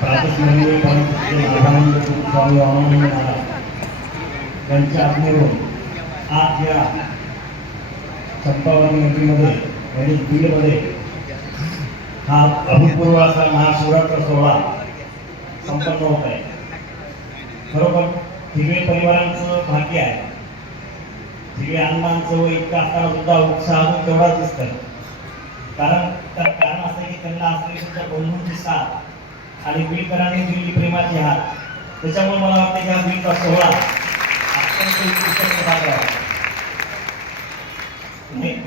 प्रातस्मरणीय परमपूज्य नागानंद स्वामी वामन महाराज यांच्या आज्ञेवरून आज या चंपावती नदीमध्ये आणि बीडमध्ये हा अभूतपूर्व असा महाशिवरात्र सोहळा संपन्न होत आहे खरोखर हिरवे परिवारांचं भाग्य आहे हिरवे अण्णांचं व इतकं असताना सुद्धा उत्साह अजून तेवढाच दिसतं कारण त्यात कारण असं की त्यांना असलेली सुद्धा बंधूंची साथ आणि बीडकरांनी दिलेली प्रेमाची हात त्याच्यामुळे मला वाटतं की हा बीडचा सोहळा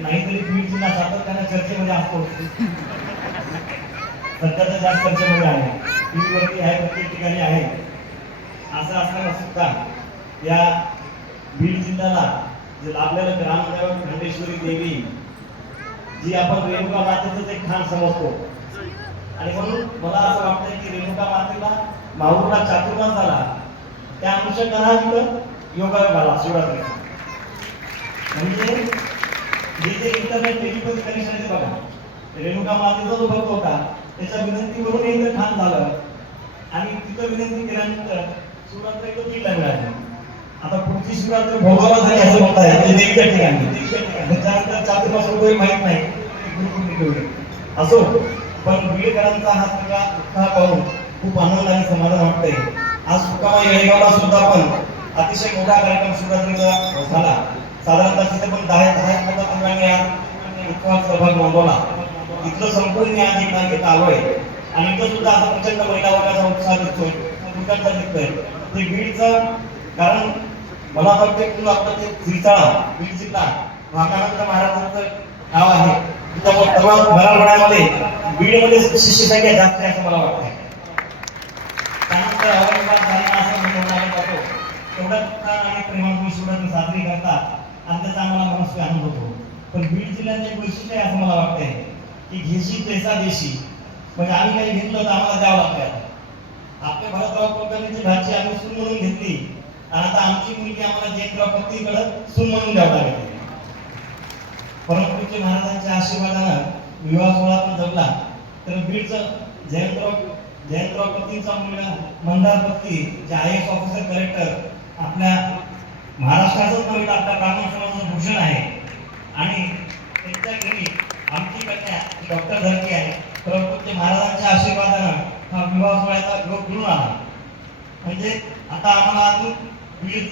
नाहीतरी बीड जिल्हा सातत्यानं चर्चेमध्ये असतो सध्या तर जास्त चर्चेमध्ये आहे टीव्हीवरती आहे प्रत्येक ठिकाणी आहे असं असताना सुद्धा या बीड जिल्ह्याला जे लाभलेलं ग्रामदेवत खंडेश्वरी देवी जी आपण रेणुका मातेचं एक खान समजतो. आणि म्हणून मला असं वाटतं की रेणुका मातेला माहूरला चातुर्मास झाला त्या अनुषंगाने तिथं योगा झाला शिवरात्रीचा म्हणजे जे जे इंटरनेट टेलिपॅथी कनेक्शन आहे ते बघा. रेणुका मातेचा जो भक्त होता त्याच्या विनंतीवरून हे इथं खान झालं. आणि तिथं विनंती केल्यानंतर शिवरात्र इथं किल्ला मिळाली. आता पुढची शिवरात्र भोगावा झाली असं म्हणताय म्हणजे देवीच्या ठिकाणी देवीच्या ठिकाणी. त्याच्यानंतर चातुर्मास वगैरे माहीत नाही. की गुरुकुंडी ठेवली असो. पण बीडकरांचा हा सगळा उत्साह पाहून खूप आनंद आणि समाधान वाटतंय. आज सुकामा येळेगावला सुद्धा पण अतिशय मोठा कार्यक्रम शिवरात्रीचा झाला. साधारणतः तिथे पण दहा दहा एक मोठा पंधरांनी आज उत्सवात सहभाग नोंदवला. इथलं संपूर्ण मी आज एकदा घेत आलोय. आणि इथं सुद्धा आता प्रचंड महिला वर्गाचा उत्साह दिसतोय. दुकानचा दिसतोय. ते बीडचं कारण मला वाटतं की आपलं ते श्रीचाळा बीड जिल्हा महाकानंद महाराजांचं गाव आहे. त्यामुळे सर्व मराठवाड्यामध्ये बीडमध्ये शिष्य संख्या जास्त आहे असं मला वाटतंय. त्यानंतर औरंगाबाद झाला असं म्हणून जातो तेवढ्या आणि प्रेमात शिवरात्री साजरी करतात. आणि त्याचा आम्हाला मनस्वी आनंद होतो. पण बीड जिल्ह्याचं एक वैशिष्ट्य आहे असं मला वाटतंय की घेशी पैसा देशी. म्हणजे आम्ही काही घेतलं तर आम्हाला द्यावं लागतं. आपल्या भरतराव कुलकर्णीची भाची आम्ही सून म्हणून घेतली. आणि आता आमची मुलगी आम्हाला जयंतराव पत्नीकडे सून म्हणून द्यावं लागते परमपूज्य महाराजांच्या आशीर्वादानं विवाह सोहळा पण जमला. तर बीडचं जयंतराव जयंतराव पत्नीचा मुलगा मंदार पत्नी जे आय एस ऑफिसर कलेक्टर आपल्या महाराष्ट्राचंच नव्हे तर आपल्या ब्राह्मण समाजाचं भूषण आहे. आणि त्यांच्या घरी आमची कन्या डॉक्टर धरती आहे. परमपूज्य महाराजांच्या आशीर्वादानं हा विवाह सोहळ्याचा योग घेऊन आला. म्हणजे आता आम्हाला अजून बीड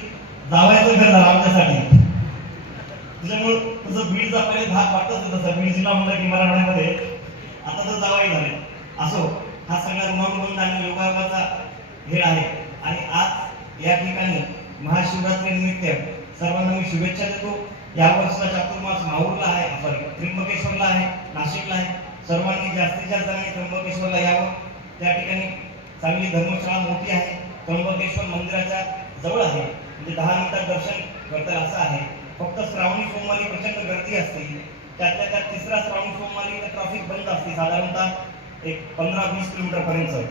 जावायचं घर झालं आमच्यासाठी. त्याच्यामुळं तसं बीडचा पहिले भाग वाटतच तसं बीड जिल्हा म्हणलं की मराठवाड्यामध्ये. आता तर जावाही झाले. असो. हा सगळा ऋणानुबंध आणि योगायोगाचा हे आहे. आणि आज या ठिकाणी महाशिवरात्री निमित्त सर्वांना मी शुभेच्छा देतो. या वर्षाचा चातुर्मास माहूरला आहे सॉरी त्र्यंबकेश्वरला आहे नाशिकला आहे. सर्वांनी जास्तीत जास्त जणांनी त्र्यंबकेश्वरला यावं. त्या ठिकाणी चांगली धर्मशाळा मोठी आहे. त्र्यंबकेश्वर मंदिराच्या जवळ आहे. म्हणजे दहा मिनिटात दर्शन करता असं आहे. फक्त श्रावणी सोमवारी प्रचंड गर्दी असते. त्यातल्या त्यात तिसरा श्रावणी सोमवारी ट्रॅफिक बंद असते साधारणतः. एक पंधरा वीस किलोमीटर पर्यंत.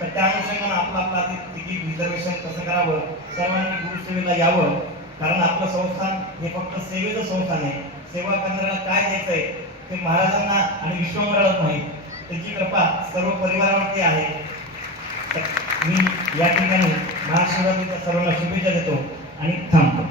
तर त्या अनुषंगाने आपलं आपलं तिकीट रिझर्वेशन कसं करावं सर्वांनी गुरुसेवेला यावं. कारण आपलं संस्थान हे फक्त सेवेचं संस्थान आहे. सेवा करणाऱ्याला काय द्यायचंय ते महाराजांना आणि विश्वमंडळात नाही त्यांची कृपा सर्व परिवारावरती आहे. तर मी या ठिकाणी महाशिवरात्रीच्या सर्वांना शुभेच्छा देतो आणि थांबतो.